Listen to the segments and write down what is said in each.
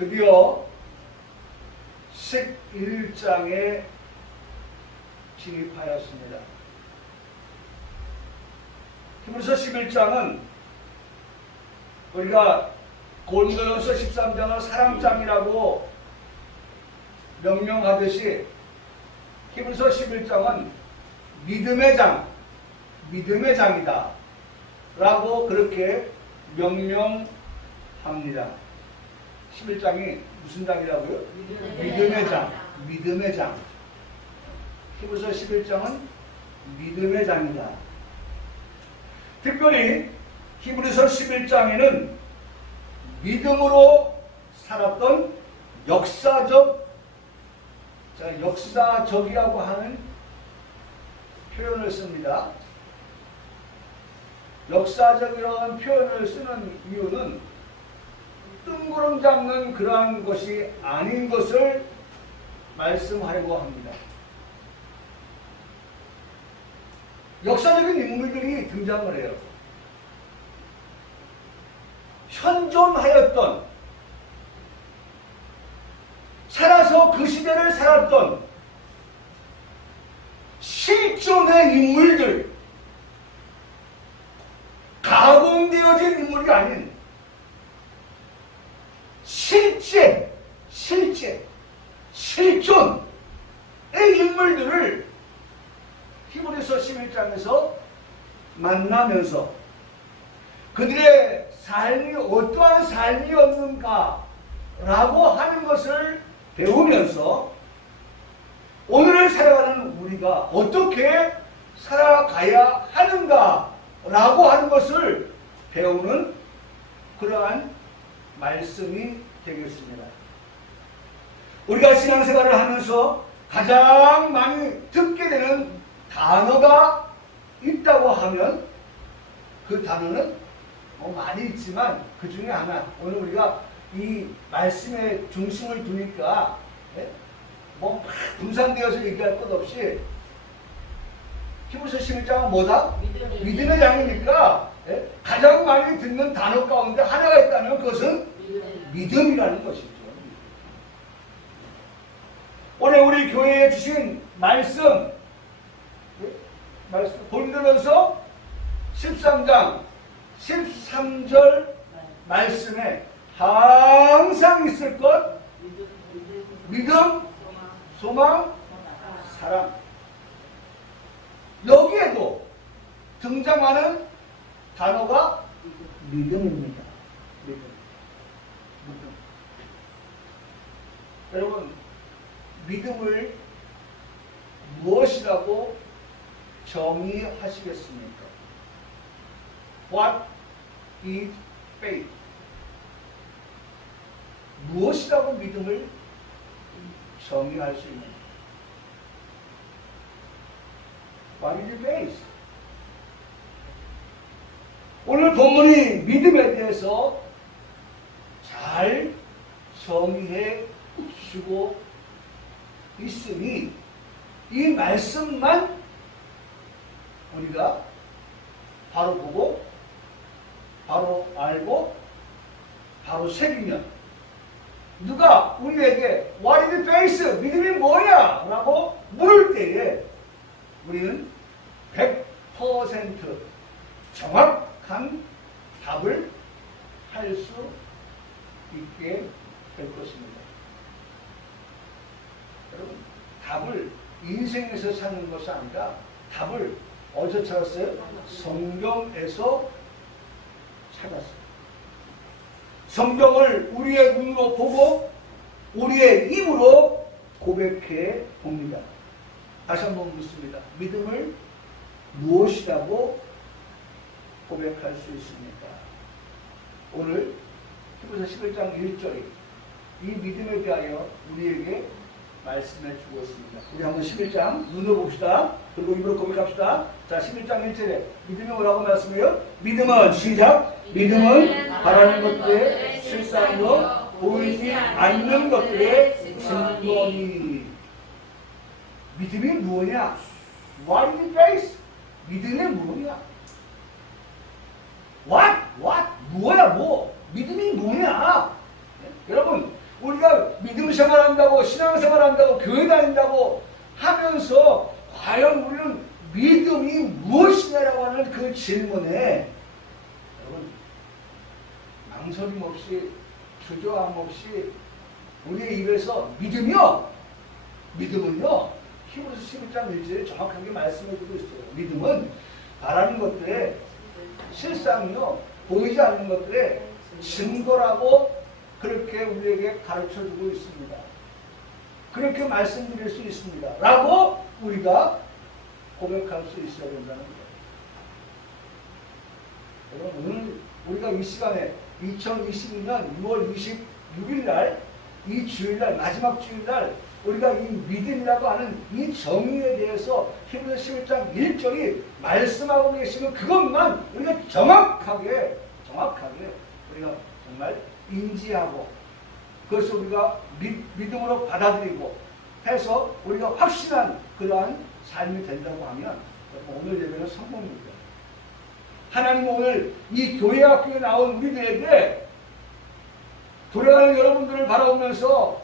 드디어 11장에 진입하였습니다. 히브리서 11장은 우리가 고린도전서 13장을 사랑장이라고 명명하듯이 히브리서 11장은 믿음의 장이다 라고 그렇게 명명합니다. 11장이 무슨 장이라고요? 믿음의 장. 히브리서 11장은 믿음의 장이다. 특별히 히브리서 11장에는 믿음으로 살았던 역사적이라고 하는 표현을 씁니다. 역사적이라는 표현을 쓰는 이유는 뜬구름 잡는 그러한 것이 아닌 것을 말씀하려고 합니다. 역사적인 인물들이 등장을 해요. 현존하였던, 살아서 그 시대를 살았던 실존의 인물들, 가공되어진 인물이 아닌 실존의 인물들을 히브리서 11장에서 만나면서 그들의 삶이 어떠한 삶이었는가 라고 하는 것을 배우면서 오늘을 살아가는 우리가 어떻게 살아가야 하는가 라고 하는 것을 배우는 그러한 말씀이 되겠습니다. 우리가 신앙생활을 하면서 가장 많이 듣게 되는 단어가 있다고 하면 그 단어는 많이 있지만 그 중에 하나, 오늘 우리가 이 말씀에 중심을 두니까 막 분산되어서 얘기할 것 없이 히브리서 11장은 뭐다? 믿음의 장이니까 가장 많이 듣는 단어 가운데 하나가 있다면 그것은 믿음이라는 것이죠. 오늘 우리 교회에 주신 말씀 고린도전서 13장 13절 말씀에 항상 있을 것 믿음, 소망, 사랑. 여기에도 등장하는 단어가 믿음입니다. 믿음. 여러분, 믿음을 무엇이라고 정의하시겠습니까? What is faith? 무엇이라고 믿음을 정의할 수 있는가? What is faith? 오늘 본문이 믿음에 대해서 잘 정의해 주고 있으니 이 말씀만 우리가 바로 보고 바로 알고 바로 새기면 누가 우리에게 What is faith? 믿음이 뭐야? 라고 물을 때에 우리는 100% 정확한 답을 할 수 있게 될 것입니다. 여러분, 답을 인생에서 찾는 것이 아니라 답을 어디서 찾았어요? 성경에서 찾았어요. 성경을 우리의 눈으로 보고 우리의 입으로 고백해 봅니다. 다시 한번 묻습니다. 믿음을 무엇이라고 고백할 수 있습니까? 오늘 히브리서 11장 1절이 이 믿음에 대하여 우리에게 말씀해 주고 있습니다. 우리 한번 11장 눈으로 봅시다. 그리고 입으로 고백합시다. 자, 11장 1절에 믿음이 뭐라고 말씀해요? 믿음은 시작. 믿음은 바라는 것들의 실상으로 보이지 않는 것들의 증거니. 믿음이 뭐냐? What is faith? 믿음이 뭐냐? What? 뭐야 뭐? 믿음이 뭐냐? 여러분, 생활한다고, 신앙생활한다고, 교회 다닌다고 하면서 과연 우리는 믿음이 무엇이냐라고 하는 그 질문에 여러분 망설임 없이 주저함 없이 우리의 입에서 믿음은요 히브리서 11장 1절에 정확하게 말씀해주고 있어요. 믿음은 바라는 것들의 실상이요 보이지 않는 것들의 증거라고 그렇게 우리에게 가르쳐주고 있습니다. 그렇게 말씀드릴 수 있습니다. 라고 우리가 고백할 수 있어야 된다는 거예요. 여러분 오늘 우리가 이 시간에 2022년 6월 26일 날 이 주일날 마지막 주일날 우리가 이 믿음이라고 하는 이 정의에 대해서 히브리서 11장 1절이 말씀하고 계시는 그것만 우리가 정확하게 우리가 정말 인지하고 그것을 우리가 믿음으로 받아들이고 해서 우리가 확신한 그러한 삶이 된다고 하면 오늘 예배는 성공입니다. 하나님은 오늘 이 교회 학교에 나온 우리들에게 돌아가는 여러분들을 바라보면서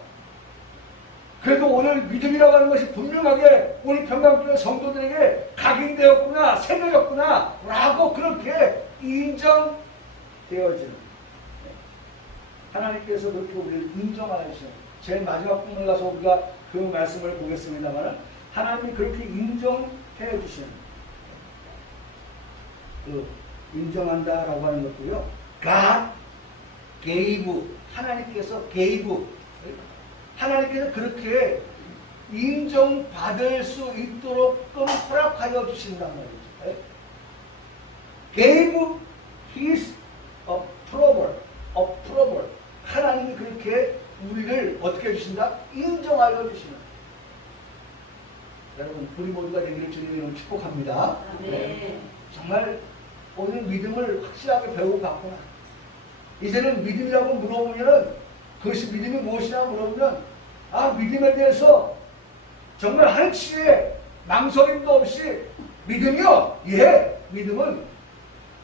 그래도 오늘 믿음이라고 하는 것이 분명하게 우리 평강교회 성도들에게 각인되었구나, 새겨졌구나 라고 그렇게 인정되어지는 하나님께서 그렇게 우리를 인정하시는 제일 마지막 부분을 가서 우리가 그 말씀을 보겠습니다만 하나님이 그렇게 인정해 주시는 그 인정한다라고 하는 것도요. God gave 하나님께서 gave 하나님께서 그렇게 인정받을 수 있도록 허락하여 주신단 말이죠. gave his approval 하나님이 그렇게 우리를 어떻게 해주신다? 인정하여 주시는 여러분 우리 모두가 되기를 주님의 이름으로 축복합니다. 네. 정말 오늘 믿음을 확실하게 배우고 갔구나. 이제는 믿음이라고 물어보면 그것이 믿음이 무엇이냐고 물어보면 믿음에 대해서 정말 한치의 망설임도 없이 믿음이요? 예, 믿음은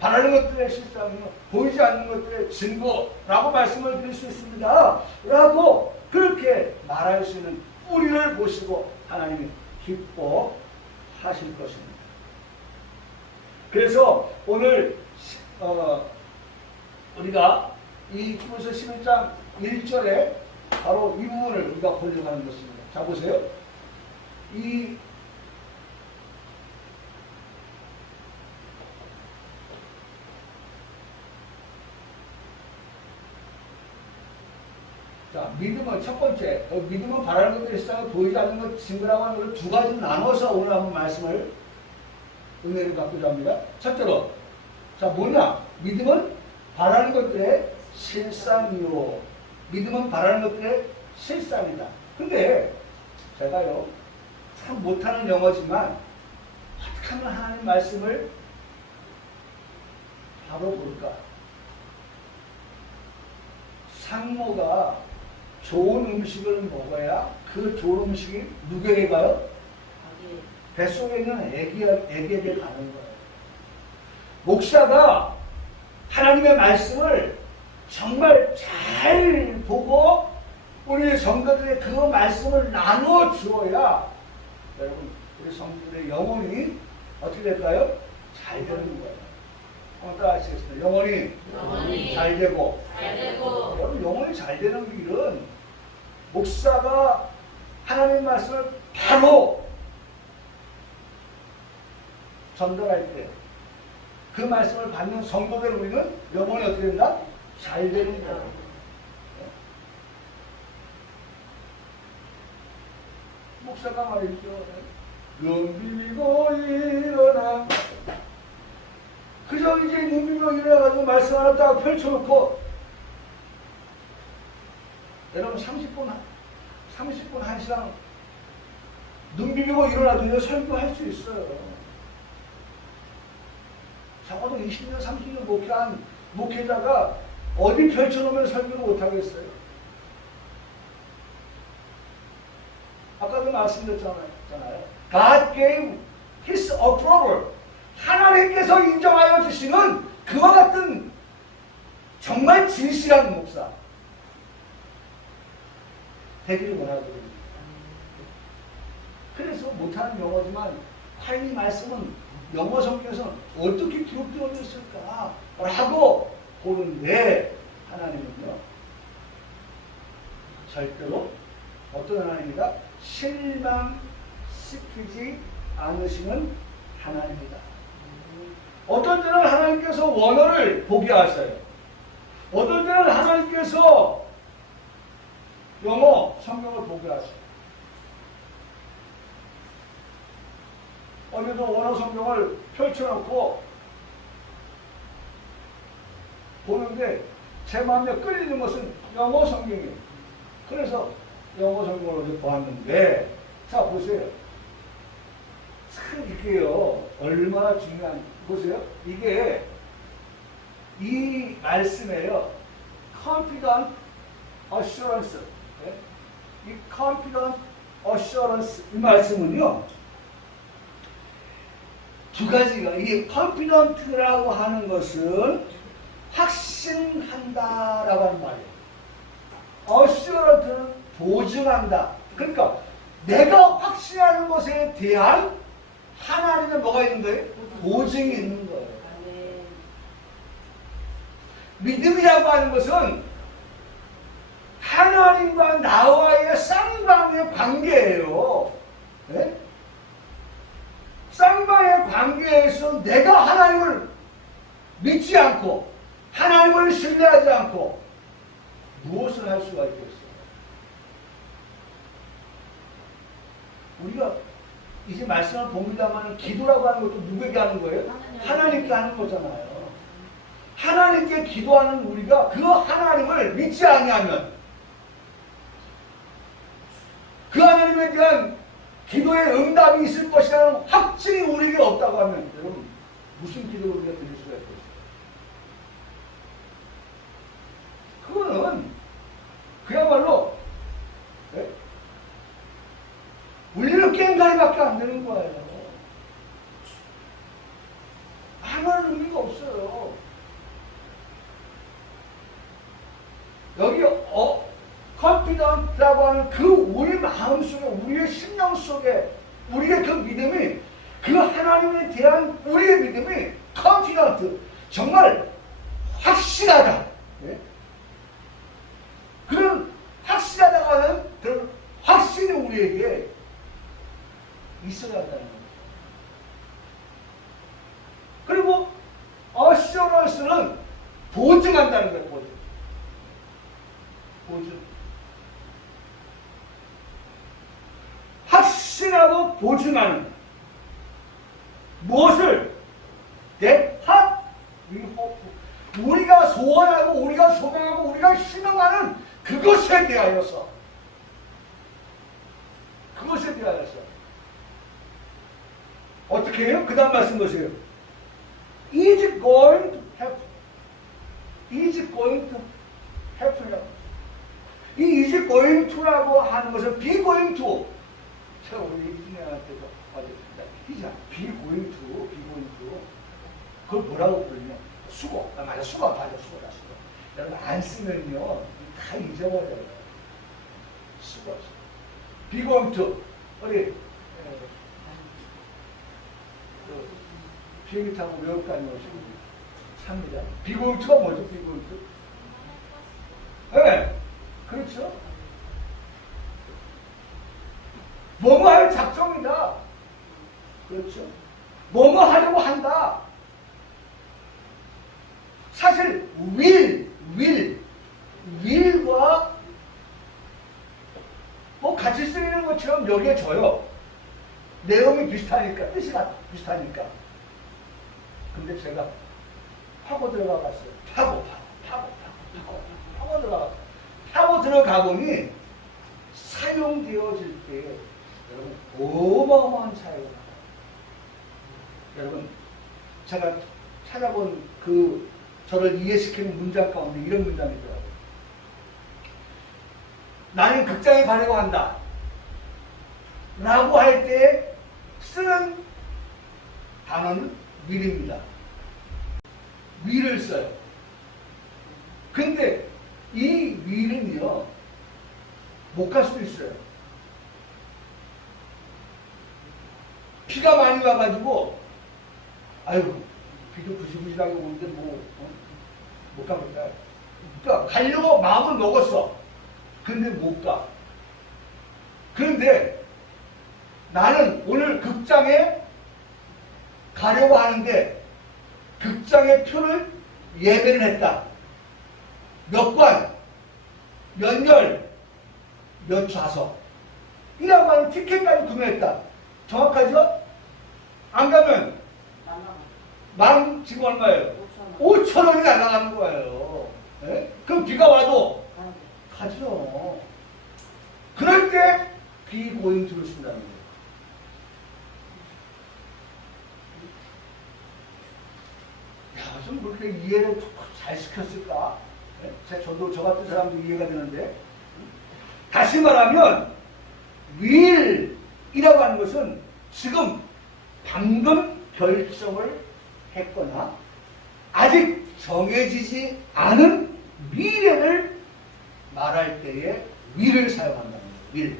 바라는 것들의 실상이요 보이지 않는 것들의 증거라고 말씀을 드릴 수 있습니다. 라고 그렇게 말할 수 있는 우리를 보시고 하나님이 기뻐하실 것입니다. 그래서 오늘 우리가 이 히브리서 11장 1절에 바로 이 부분을 우리가 보려고 하는 것입니다. 자 보세요. 자, 믿음은 첫 번째, 믿음은 바라는 것들의 실상을 보이지 않는 것 증거라고 하는 것을 두 가지로 나눠서 오늘 한번 말씀을 은혜를 갖고자 합니다. 첫째로, 자, 뭐냐? 믿음은 바라는 것들의 실상이요. 믿음은 바라는 것들의 실상이다. 근데 제가요, 참 못하는 영어지만 어떻게 하면 하나님 말씀을 바로 볼까? 상모가 좋은 음식을 먹어야 그 좋은 음식이 누구에게 가요? 뱃속에 있는 애기에게 가는 거예요. 목사가 하나님의 말씀을 정말 잘 보고 우리 성도들의 그 말씀을 나눠 주어야 여러분 우리 성도들의 영혼이 어떻게 될까요? 잘 되는 거예요. 한번 따라하시겠습니다. 영혼이 잘 되고 여러분 영혼이 잘 되는 길은 목사가 하나님의 말씀을 바로 전달할 때 그 말씀을 받는 성도들 우리는 영혼이 어떻게 된다? 잘 되는 거예요. 목사가 말이죠. 눈 비비고 일어나 그저 이제 눈 비비고 일어나가지고 말씀 하나 딱 펼쳐놓고 여러분 30분 1시간 눈 비비고 일어나도 설교할 수 있어요. 적어도 20년 30년 목회한 목회자가 어디 펼쳐놓으면 설교를 못하겠어요. 아까도 말씀드렸잖아요. God gave His approval. 하나님께서 인정하여 주시는 그와 같은 정말 진실한 목사 되기를 원하거든요. 그래서 못하는 영어지만 과연 이 말씀은 영어 성경에서는 어떻게 기록되어 있을까? 라고 보는데 하나님은요, 절대로 어떤 하나님이다? 실망시키지 않으시는 하나님이다. 어떤 때는 하나님께서 원어를 보게 하셔요. 어떤 때는 하나님께서 영어 성경을 보게 하셔요. 어제도 원어 성경을 펼쳐놓고 보는데 제 마음에 끌리는 것은 영어 성경이에요. 그래서 영어 성경을 어제 보았는데, 자 보세요. 참 이게요 얼마나 중요한, 보세요. 이게 이 말씀에요, confident assurance, 이 confident assurance 이 말씀은요 두 가지가, 이 confident라고 하는 것은 확신한다라고 하는 말이에요. assurance는 보증한다. 그러니까 내가 확신하는 것에 대한 하나님의 뭐가 있는 거예요? 보증이 있는 거예요. 믿음이라고 하는 것은 하나님과 나와의 쌍방의 관계예요. 네? 쌍방의 관계에서 내가 하나님을 믿지 않고 하나님을 신뢰하지 않고 무엇을 할 수가 있겠어요? 우리가 이제 말씀을 봅니다만 기도라고 하는 것도 누구에게 하는 거예요? 하나님께 하는 거잖아요. 하나님께 기도하는 우리가 그 하나님을 믿지 않냐면, 그 하나님에 대한 기도의 응답이 있을 것이라는 확증이 우리에게 없다고 하면, 여러분 무슨 기도를 우리가 드릴 수가 있겠어요? 그거는 그야말로 울리는 깽가리밖에 안 되는 거예요. 아무런 의미가 없어요. 여기 confident라고 하는 그 우리 마음속에, 우리의 심령 속에 우리의 그 믿음이, 그 하나님에 대한 우리의 믿음이 confident, 정말 확실하다. 네? 그런 확실하다고 하는 그런 확신이 우리에게 있어야 한다는 겁니다. 그리고 assurance는 보증한다는 거예요. 보증. 확신하고 보증하는 무엇을? 우리가 소원하고 우리가 소망하고 우리가 희망하는 그것에 대하여서, 그것에 대하여서 어떻게 해요? 그 다음 말씀 보세요. Is going to happen. Is going to happen. 이 is going to라고 하는 것은 be going to. 제가 우리 이진애한테도 말했습니다. 이제 be going to, be going to. 그걸 뭐라고 부르냐? 수고. 맞아, 수고. 맞아, 수고다, 수고. 여러분 안 쓰면요 다 잊어버려요. 수고. be going to. 우리 비행기 타고 외국 가는 것이 삽니다. be going to가 뭐죠? be going to? 네. 그렇죠? 뭐뭐 할 작정이다. 그렇죠? 뭐뭐 하려고 한다. 사실 will과 뭐 같이 쓰이는 것처럼 여기에 줘요. 내용이 비슷하니까, 뜻이 비슷하니까. 근데 제가 파고 들어가 봤어요. 파고 들어가 보니 사용되어질 때 여러분 어마어마한 차이가 나요. 여러분 제가 찾아본 그 저를 이해시키는 문장 가운데 이런 문장이 있더라고요. 나는 극장에 가려고 한다 라고 할 때 쓰는 단어는 will입니다. will을 써요. 근데 이 will은요 못 갈 수도 있어요. 비가 많이 와가지고, 아유, 비도 부실부실하게 오는데 못 가겠다. 그러니까 가려고 마음을 먹었어. 근데 못 가. 그런데 나는 오늘 극장에 가려고 하는데 극장의 표를 예매를 했다. 몇 관, 몇 열, 몇 좌석. 이라고 하는 티켓까지 구매했다. 정확하죠? 안 가면 만 지금 얼마예요? 5천 원이 날아가는 거예요. 네? 그럼 비가 와도 가죠. 그럴 때 비고잉투를 쓴다는 거예요. 야, 좀 그렇게 이해를 잘 시켰을까? 네? 저도 저 같은 사람도 이해가 되는데. 다시 말하면 will이라고 하는 것은 지금 방금 결정을 했거나 아직 정해지지 않은 미래를 말할 때에 will을 사용한다는 거예요. will.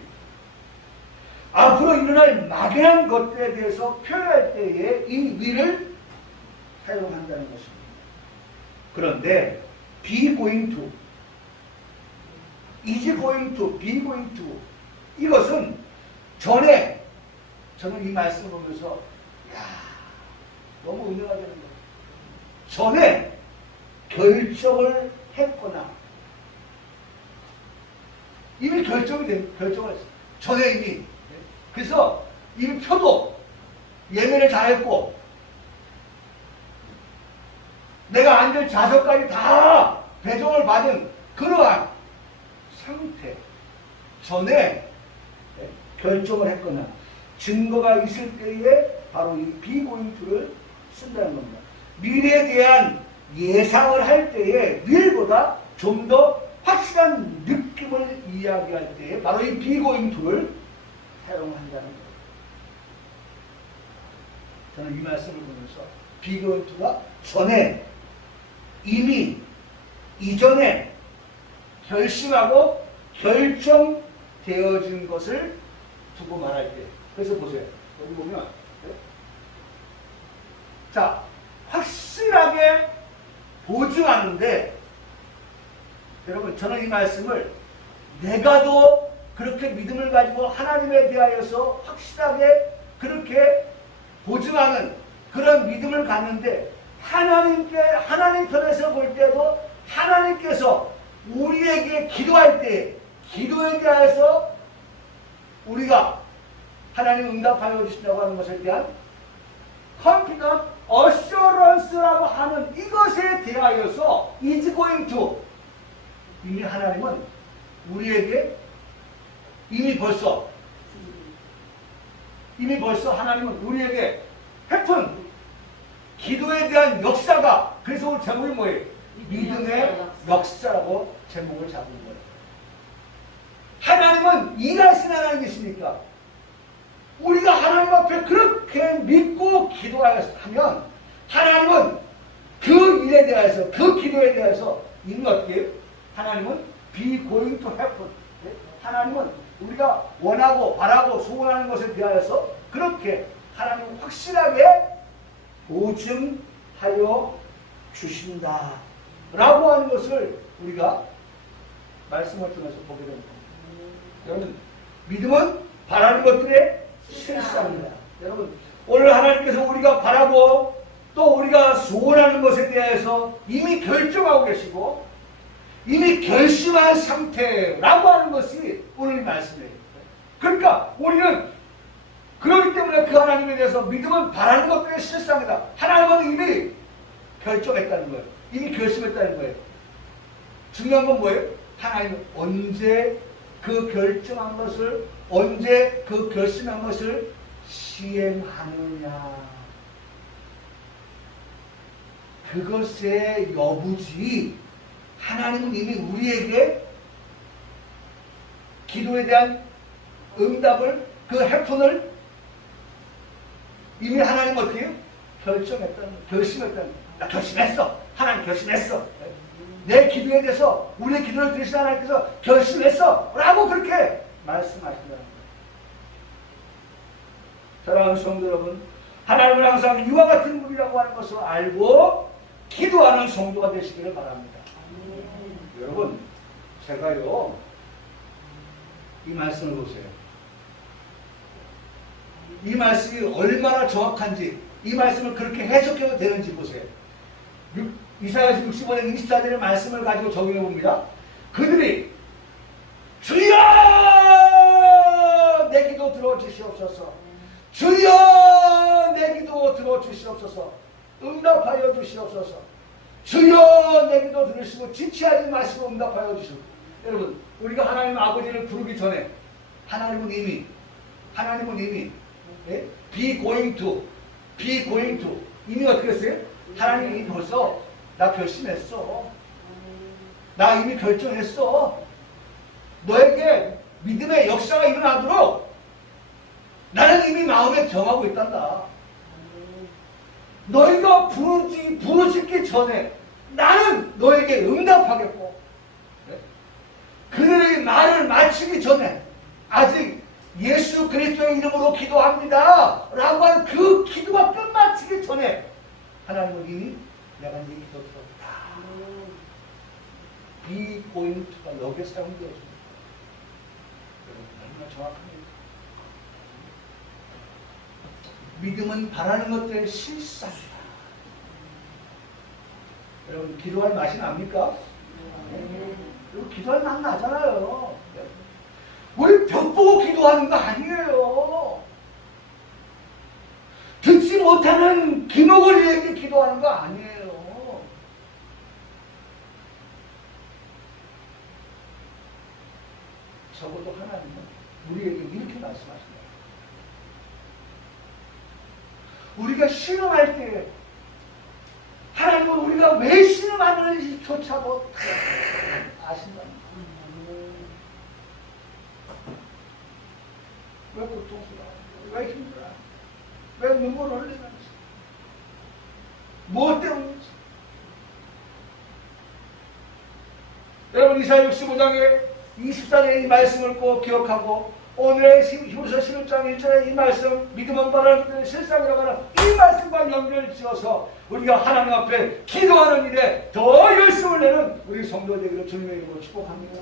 앞으로 일어날 막연한 것들에 대해서 표현할 때에 이 will을 사용한다는 것입니다. 그런데 be going to, is going to, be going to 이것은 전에 저는 이 말씀을 보면서 야, 너무 은혜가 되는 거예요. 전에 결정을 했거나 이미 결정을 했어요. 전에 이미. 그래서 이미 표도 예매를 다 했고 내가 앉을 좌석까지 다 배정을 받은 그러한 상태 전에 결정을 했거나 증거가 있을 때에 바로 이 비고잉투를 쓴다는 겁니다. 미래에 대한 예상을 할 때에 will보다 좀 더 확실한 느낌을 이야기할 때에 바로 이 비고잉투를 사용한다는 거예요. 저는 이 말씀을 보면서 비고잉투가 전에 이미 이전에 결심하고 결정되어진 것을 두고 말할 때. 그래서 보세요. 여기 보면 네? 자, 확실하게 보증하는데 여러분 저는 이 말씀을 내가 더 그렇게 믿음을 가지고 하나님에 대하여서 확실하게 그렇게 보증하는 그런 믿음을 갖는데 하나님 편에서 볼 때도 하나님께서 우리에게 기도할 때 기도에 대해서 우리가 하나님 응답하여 주신다고 하는 것에 대한 confident assurance라고 하는 이것에 대하여서 is going to 이미 하나님은 우리에게 이미 벌써 하나님은 우리에게 해픈 기도에 대한 역사가 그래서 오늘 제목이 뭐예요? 믿음의 역사라고 제목을 잡은 거예요. 하나님은 일하시는 하나님이십니까? 우리가 하나님 앞에 그렇게 믿고 기도하면 하나님은 그 일에 대해서 그 기도에 대해서 이미 어떻게 해요? 하나님은 be going to happen. 하나님은 우리가 원하고 바라고 소원하는 것에 대하여서 그렇게 하나님은 확실하게 보증하여 주신다 라고 하는 것을 우리가 말씀을 통해서 보게 됩니다. 여러분 믿음은 바라는 것들의 실상이다. 여러분 오늘 하나님께서 우리가 바라고 또 우리가 소원하는 것에 대해서 이미 결정하고 계시고 이미 결심한 상태라고 하는 것이 오늘 말씀이에요. 그러니까 우리는 그렇기 때문에 그 하나님에 대해서 믿음은 바라는 것들의 실상이다. 하나님은 이미 결정했다는 거예요. 이미 결심했다는 거예요. 중요한 건 뭐예요? 하나님은 언제 그 결정한 것을 언제 그 결심한 것을 시행하느냐 그것의 여부지 하나님은 이미 우리에게 기도에 대한 응답을 그 해픈을 이미 하나님 어떻게 해요? 결심했다는 나 결심했어. 하나님 결심했어. 내 기도에 대해서 우리의 기도를 들으신 하나님께서 결심했어 라고 그렇게 말씀하신다는 거예요. 사랑하는 성도 여러분, 하나님은 항상 이와 같은 분이라고 하는 것을 알고 기도하는 성도가 되시기를 바랍니다. 여러분, 제가요 이 말씀을 보세요. 이 말씀이 얼마나 정확한지, 이 말씀을 그렇게 해석해도 되는지 보세요. 이사야서 65장 24절의 말씀을 가지고 적용해 봅니다. 그들이 주여 내 기도 들어주시옵소서, 주여 내 기도 들어주시옵소서, 응답하여 주시옵소서, 주여 내 기도 들으시고 지체하지 마시고 응답하여 주시옵소서. 여러분, 우리가 하나님 아버지를 부르기 전에 하나님은 이미 예? be going to 이미 어떻게 했어요? 하나님이 벌써 나 결심했어, 나 이미 결정했어, 너에게 믿음의 역사가 일어나도록 나는 이미 마음에 정하고 있단다. 너희가 부르짖기 전에 나는 너에게 응답하겠고, 그들의 말을 마치기 전에 아직 예수 그리스도의 이름으로 기도합니다 라고 하는 그 기도가 끝마치기 전에 하나님은 이미 내가 네 기도 들었다. 이 포인트가 여기에 사용되어집니다. 얼마나 정확합니다. 믿음은 바라는 것들의 실상이다. 여러분, 기도할 맛이 납니까? 그리고 기도할 맛 나잖아요. 우리 벽 보고 기도하는 거 아니에요. 듣지 못하는 기목을위해 기도하는 거 아니에요. 적어도 하나님은 우리에게 이렇게 말씀하십니다. 우리가 신음할 때 하나님은 우리가 왜 신음하는지조차도 다 아신다는 거예요. 왜 고통스러워? 왜 힘들어? 왜 눈물을 흘리는지? 무엇 때문인지? 여러분, 이사야 65장의 24절의 이 말씀을 꼭 기억하고 오늘의 히브리서 11장 1절의 이 말씀, 믿음은 바라는 것들의 실상이라고 하는 이 말씀과 연결을 지어서 우리가 하나님 앞에 기도하는 일에 더 열심을 내는 우리 성도 되기를 주님의 이름으로 축복합니다.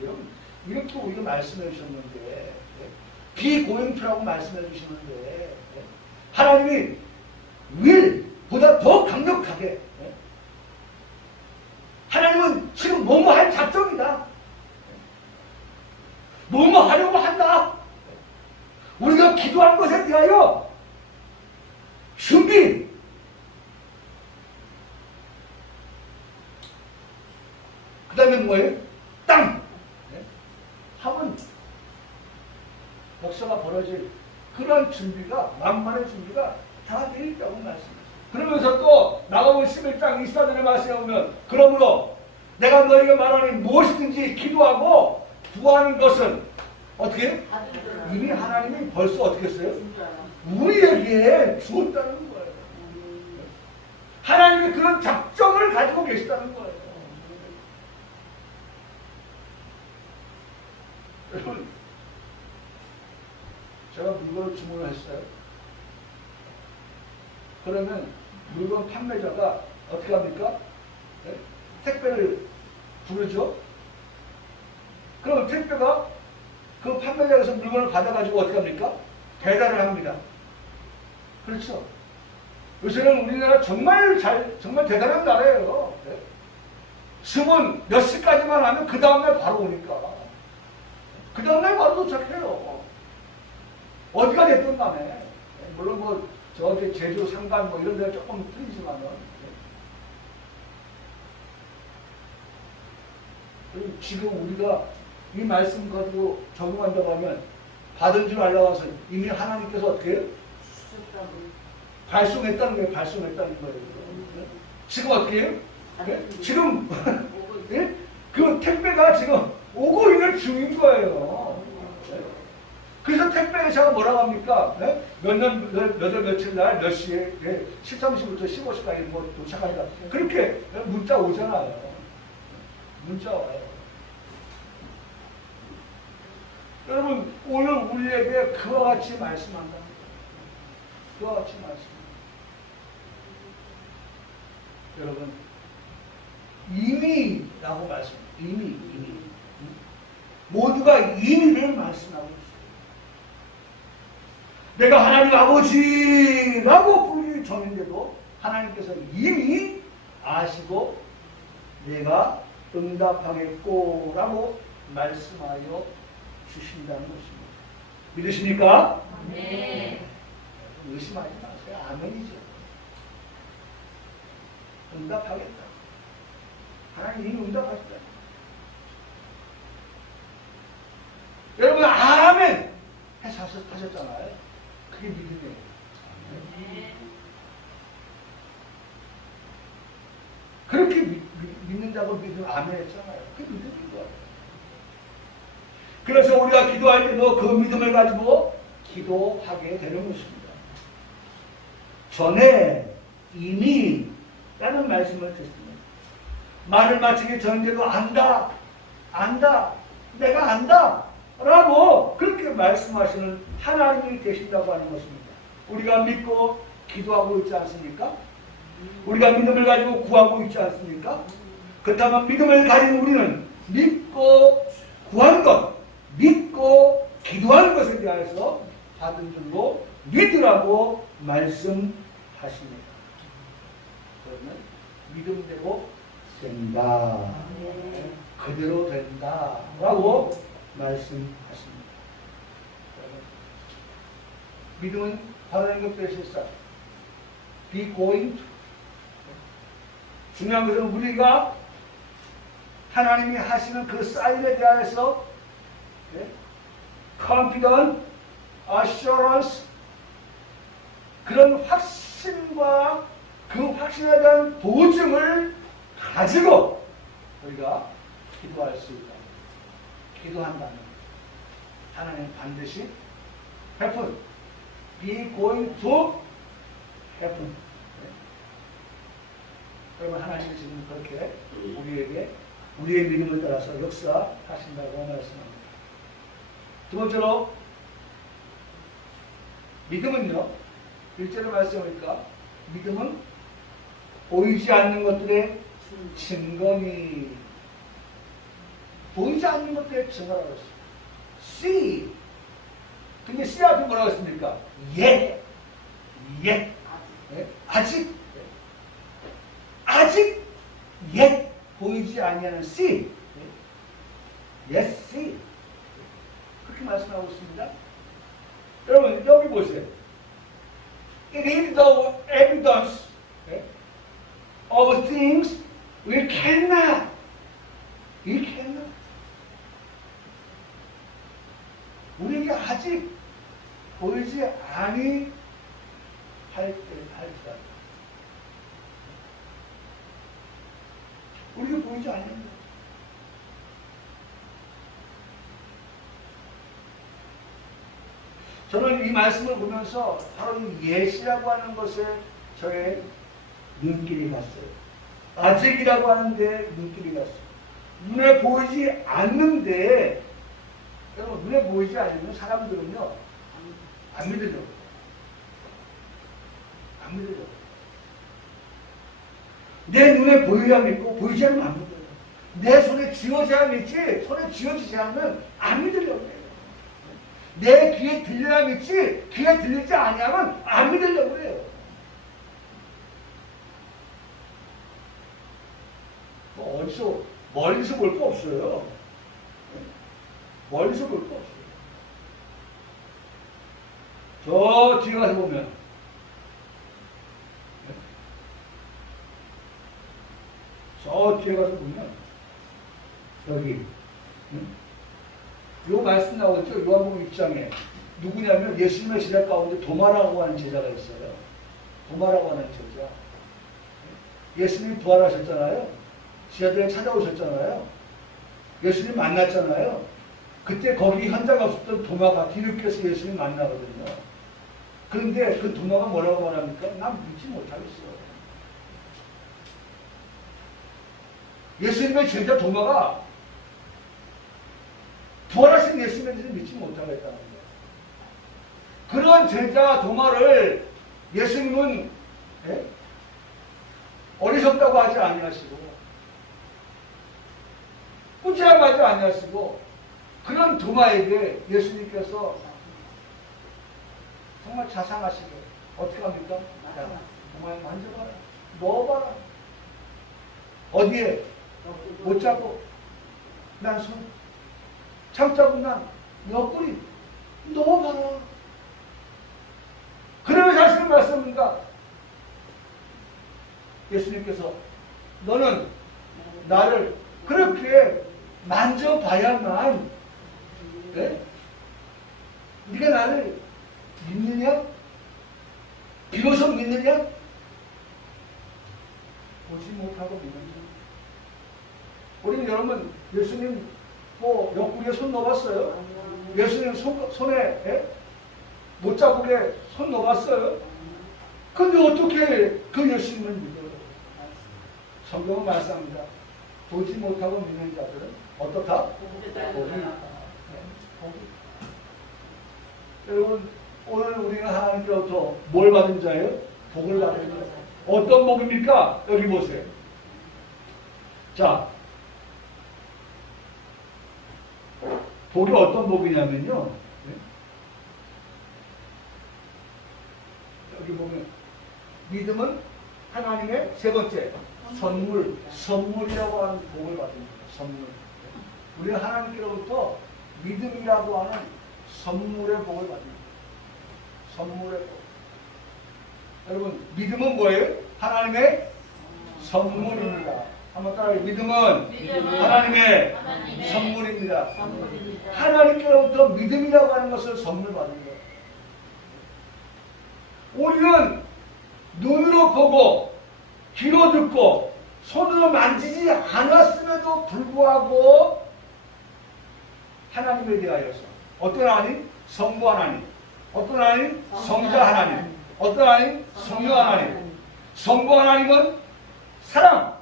여러분, 이렇게 우리가 말씀해 주셨는데, 비고용투라고 말씀해 주시는데, 하나님이 will보다 더 강력하게, 하나님은 지금 뭐뭐 할 작정이다, 뭐뭐 하려고 한다, 우리가 기도한 것에 대하여 준비, 그 다음에 뭐예요? 땅 하면 역사가 벌어질 그런 준비가, 만반의 준비가 다 되어 있다고 말씀하셨어요. 그러면서 또 나가본 11장 24절의 말씀에 보면, 그러므로 내가 너희에게 말하니 무엇이든지 기도하고 구하는 것은 어떻게? 이미 하나님이 벌써 어떻게 했어요? 우리에게 주었다는 거예요. 하나님이 그런 작정을 가지고 계시다는 거예요. 여러분, 제가 물건을 주문을 했어요. 그러면 물건 판매자가 어떻게 합니까? 네? 택배를 부르죠. 그럼 택배가 그 판매자에서 물건을 받아가지고 어떻게 합니까? 배달을 합니다. 그렇죠. 요새는 우리나라 정말 대단한 나라예요. 네? 주문 몇 시까지만 하면 그 다음날 바로 오니까. 그 다음날 바로 도착해요. 어디가 됐든 간에. 물론 뭐 저한테 제주, 상간 뭐 이런 데는 조금 틀리지만은. 지금 우리가 이 말씀 가지고 적용한다고 하면 받은 줄 알아와서 이미 하나님께서 어떻게 해요? 발송했다는 거예요. 발송했다는 거예요. 지금 어떻게 해요? 네? 지금 그 택배가 지금 오고 있는 중인 거예요. 그래서 택배회사가 뭐라고 합니까? 네? 몇 월 며칠 날 몇 시에 13시부터 15시까지 뭐 도착하니까 그렇게 문자 오잖아요. 문자 와요. 여러분 오늘 우리에게 그와 같이 말씀한다. 그와 같이 말씀. 여러분 이미라고 말씀. 이미. 모두가 이미를 말씀하고 있어요. 내가 하나님 아버지라고 부르기 전인데도 하나님께서 이미 아시고 내가 응답하겠고 라고 말씀하여 주신다는 것입니다. 믿으십니까? 네. 의심하지 마세요. 아멘이죠. 응답하겠다. 하나님 이미 응답하셨다. 여러분 아멘 해서 하셨잖아요. 그게 믿음이에요. 네. 그렇게 믿는다고 믿으면 아멘 했잖아요. 그게 믿음인 거예요. 그래서 우리가 기도할 때도 그 믿음을 가지고 기도하게 되는 것입니다. 전에 이미 라는 말씀을 듣습니다. 말을 마치기 전인데도 안다, 내가 안다 라고 그렇게 말씀하시는 하나님이 되신다고 하는 것입니다. 우리가 믿고 기도하고 있지 않습니까? 우리가 믿음을 가지고 구하고 있지 않습니까? 그렇다면 믿음을 가진 우리는 믿고 구하는 것, 믿고 기도하는 것에 대해서 받은 줄로 믿으라고 말씀하십니다. 그러면 믿음대로 된다. 그대로 된다. 라고 말씀하십니다. 믿음은 바로 연결되셨어. Be going to. 중요한 것은 우리가 하나님이 하시는 그 사인에 대하여서 confident, assurance 그런 확신과 그 확신에 대한 보증을 가지고 우리가 기도할 수 있다. 기도한다면 하나님 반드시 happen, be going to happen. 그러면 하나님이 지금 그렇게 우리에게 우리의 믿음을 따라서 역사하신다고 말씀합니다. 두 번째로 믿음은요, 일절에 말씀하니까 믿음은 보이지 않는 것들의 증거니 보이지 않는 것들의 증거라고 했어요. see. 근데 see 앞에 뭐라고 했습니까? yet. 아직 yet 보이지 아니하는 see. yes, see. 그렇게 말씀하고 있습니다. 여러분 여기 보세요. It is the evidence of things we cannot. 우리에게 아직 보이지 아니할 때. 우리가 보이지 않는 것. 저는 이 말씀을 보면서 바로 이 예시라고 하는 것에 저의 눈길이 갔어요. 아직이라고 하는데 눈길이 갔어요. 눈에 보이지 않는데, 여러분 눈에 보이지 않으면 사람들은요 안 믿으려고. 내 눈에 보여야 믿고 보이지 않으면 안 믿어요. 내 손에 쥐어져야 믿지 손에 쥐어지지 않으면 안 믿으려고 해요. 내 귀에 들려야 믿지 귀에 들리지 아니하면 안 믿으려고 해요. 뭐 멀리서 볼 거 없어요. 멀리서 볼 거 없어요. 저 뒤에 가서 보면 저 뒤에 가서 보면 여기 요 말씀 나오죠. 요한복음 6장에 누구냐면 예수님의 제자 가운데 도마라고 하는 제자가 있어요. 도마라고 하는 제자. 예수님이 부활하셨잖아요. 제자들에게 찾아오셨잖아요. 예수님 만났잖아요. 그때 거기 현장에 없었던 도마가 뒤늦게서 예수님 만나거든요. 그런데 그 도마가 뭐라고 말합니까? 난 믿지 못하겠어. 예수님의 제자 도마가 부활하신 예수님에 대해서 믿지 못하겠다는 거예요. 그런 제자 도마를 예수님은 어리석다고 하지 아니하시고 꾸지람하지 아니하시고 그런 도마에게 예수님께서 정말 자상하시게 어떻게 합니까? 야, 도마에 만져봐라. 넣어봐라. 어디에? 못 잡고 난 손 참자고 난 옆구리 넣어봐라. 그러면서 하시는 말씀입니다. 예수님께서 너는 나를 그렇게 만져봐야만 네가 나를 믿느냐? 비로소 믿느냐? 보지 못하고 믿느냐? 우리는 여러분 예수님 뭐 옆구리에 손 넣어봤어요? 예수님 손에 못자국에 손 넣어봤어요? 근데 어떻게 그 예수님을 믿어요? 성경은 말씀합니다. 보지 못하고 믿는 자들은 어떻다? 복이 있다. 복이. 여러분 오늘 우리는 하나님께로부터 뭘 받은 자예요? 복을 받은 자예요. 어떤 복입니까? 여기 보세요. 자, 복이 어떤 복이냐면요. 여기 보면 믿음은 하나님의 세 번째 선물이라고 하는 복을 받습니다. 선물. 우리는 하나님께로부터 믿음이라고 하는 선물의 복을 받습니다. 선물의 복. 여러분 믿음은 뭐예요? 하나님의 선물입니다. 한번 따라해. 믿음은 하나님의 선물입니다. 하나님께로부터 믿음이라고 하는 것을 선물 받는 거예요. 우리는 눈으로 보고 귀로 듣고 손으로 만지지 않았음에도 불구하고 하나님에 대하여서 어떤 하나님? 성부 하나님. 어떤 하나님? 성자 하나님. 어떤 하나님? 성령 하나님. 성부 하나님은 사랑,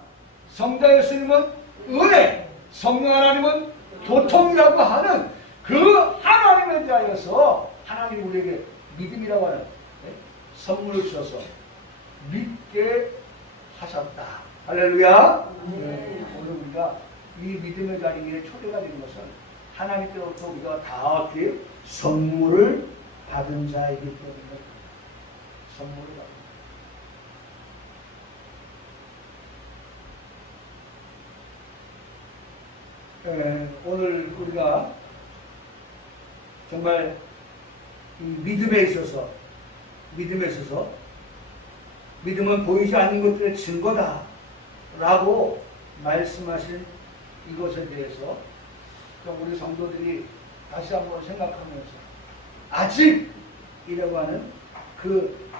성자 예수님은 은혜, 성령 하나님은 교통이라고 하는 그 하나님에 대하여서 하나님이 우리에게 믿음이라고 하는 선물을 주셔서 믿게 하셨다. 할렐루야. 오늘 우리가 이 믿음의 자리에 초대가 된 것은 하나님께로부터 우리가 다 어떻게 선물을 받은 자이기 때문에 선물을 받은 오늘 우리가 정말 이 믿음에 있어서 믿음은 보이지 않는 것들의 증거다 라고 말씀하신 이것에 대해서 좀 우리 성도들이 다시 한번 생각하면서 아직이라고 하는 그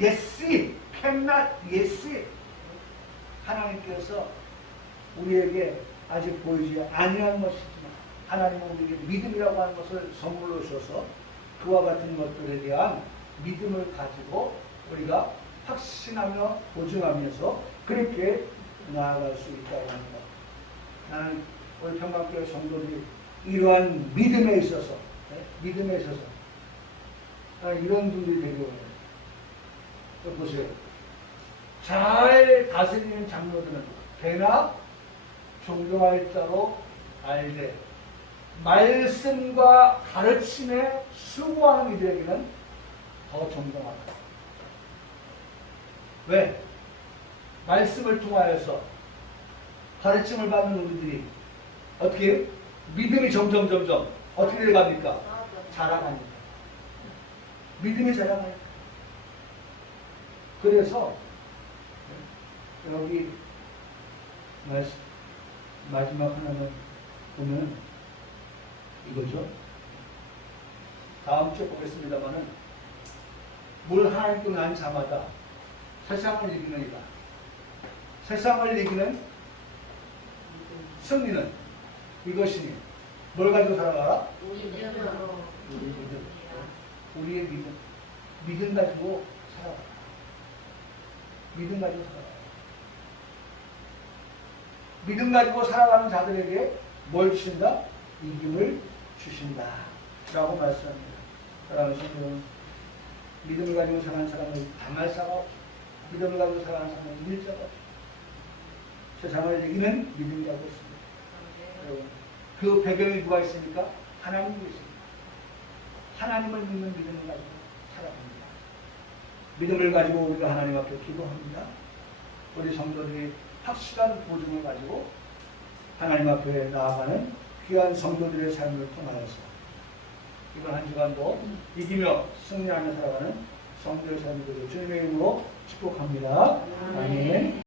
yes, cannot, yes 하나님께서 우리에게 아직 보이지 아니한 것이지만 하나님은 우리에게 믿음이라고 하는 것을 선물로 주셔서 그와 같은 것들에 대한 믿음을 가지고 우리가 확신하며 보증하면서 그렇게 나아갈 수 있다고 합니다. 나는 우리 평강교회 성도들이 이러한 믿음에 있어서 이런 분들이 되기 원해요. 보세요. 잘 다스리는 장로들은 개나 존경할 자로 알되 말씀과 가르침에 수고하는 이들에게는 더 존경한다. 왜? 말씀을 통하여서 가르침을 받는 우리들이 어떻게 해요? 믿음이 점점 어떻게 돼갑니까? 자라갑니다. 믿음이 자라가요. 그래서 여기 마지막 하나는 보면 이거죠. 다음 주에 보겠습니다만은 물 하나님께 난 자마다 세상을 이기는 이다. 세상을 이기는 승리는 이것이니 뭘 가지고 살아가? 믿음으로. 우리 믿음. 우리의 믿음. 믿음 가지고 살아가. 믿음 가지고 살아가. 믿음 가지고 살아가는 자들에게 뭘 주신다? 이김을 주신다. 라고 말씀합니다. 사랑하는 여러분, 믿음을 가지고 살아가는 사람은 당할 사가 없어. 믿음을 가지고 살아가는 사람은 이길 자가 없어. 세상을 이기는 믿음이 가지고 있습니다. 여러분, 그 배경에 누가 있습니까? 하나님이 있습니다. 하나님을 믿는 믿음을 가지고 살아갑니다. 믿음을 가지고 우리가 하나님 앞에 기도합니다. 우리 성도들이 확실한 보증을 가지고 하나님 앞에 나아가는 귀한 성도들의 삶을 통하여서 이번 한 주간도 이기며 승리하며 살아가는 성도의 삶을 주님의 이름으로 축복합니다. 아멘.